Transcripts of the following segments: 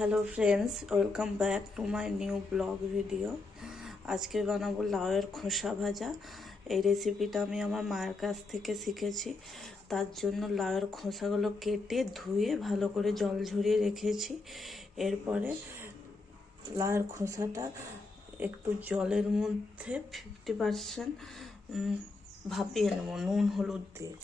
Hello friends, welcome back to my new blog video. আজকে বানাবো লাউয়ের খোসা ভাজা। এই রেসিপিটা আমি আমার মায়ের কাছ থেকে শিখেছি। তার জন্য লাউয়ের খোসাগুলো কেটে ধুয়ে ভালো করে জল ঝরিয়ে রেখেছি। এরপরে লাউয়ের খোসাটা একটু জলের মধ্যে 50% ভাপিয়ে নেবো নুন হলুদ দিয়ে।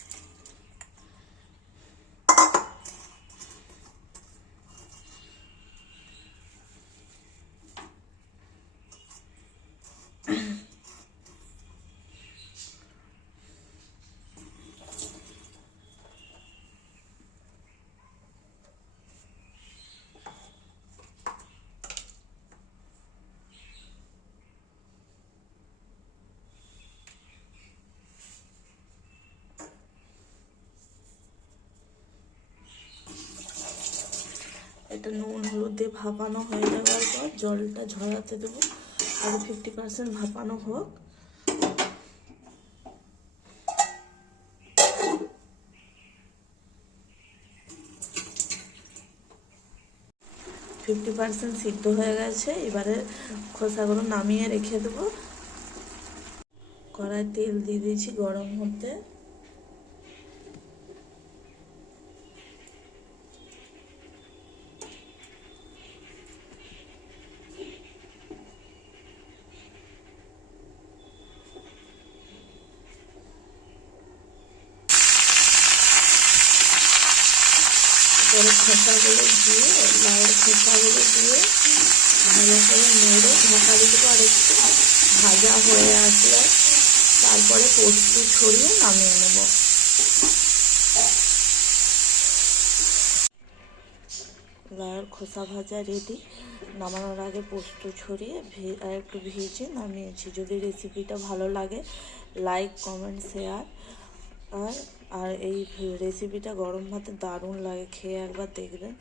এটা নুন হলুদ দিয়ে ভাপানো হয়ে যাওয়ার পর জলটা ঝরাতে দেবো, আরও 50% ভাপানো হোক। ফিফটি পার্সেন্ট সিদ্ধ হয়ে গেছে। এবারে খোসাগুলো নামিয়ে রেখে দেবো। কড়াই তেল দিয়ে দিয়েছি গরম হতে। 'খোসাগুলো দিয়ে লাউয়ের খোসাগুলো দিয়ে ভালো করে নেড়ে ঢাকা দিয়ে দেবো। আর একটু ভাজা হয়ে আসলে তারপরে পোস্ত ছড়িয়ে নামিয়ে নেব। লাউয়ের খোসা ভাজা রেডি। নামানোর আগে পোস্ত ছড়িয়ে আর একটু ভেজে নামিয়েছি। যদি রেসিপিটা ভালো লাগে লাইক কমেন্ট শেয়ার। আর এই রেসিপিটা গরম ভাতে দারুণ লাগে, খেয়ে একবার দেখবেন।